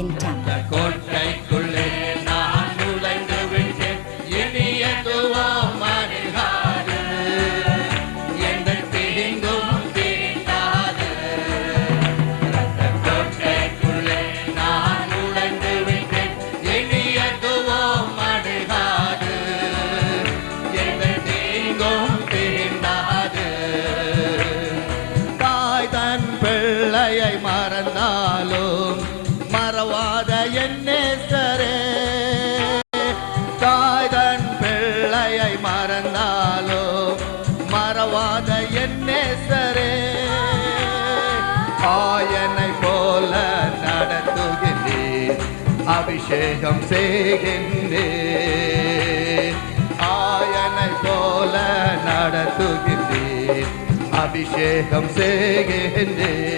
என்றான். கோட்டைக்குள்ளே நான் நுழைந்து விட்டேன், இனி எதுவும் அணுகாது, எந்த தீங்கும் தீண்டாது. கோட்டைக்குள்ளே நான் நுழைந்து விட்டேன், இனி எதுவும் அணுகாது, எந்த தீங்கும் தீண்டாது. தாய் தன் பிள்ளையை மறந்தாலும் மறவாத என் நேசரே, தாய் தன் பிள்ளையை மறந்தாலும் மறவாத என் நேசரே, ஆயனை போல நடத்துகின்றேன், அபிஷேகம் செய்கின்றேன், ஆயனை போல நடத்துகின்றேன், அபிஷேகம் செய்கின்றேன்.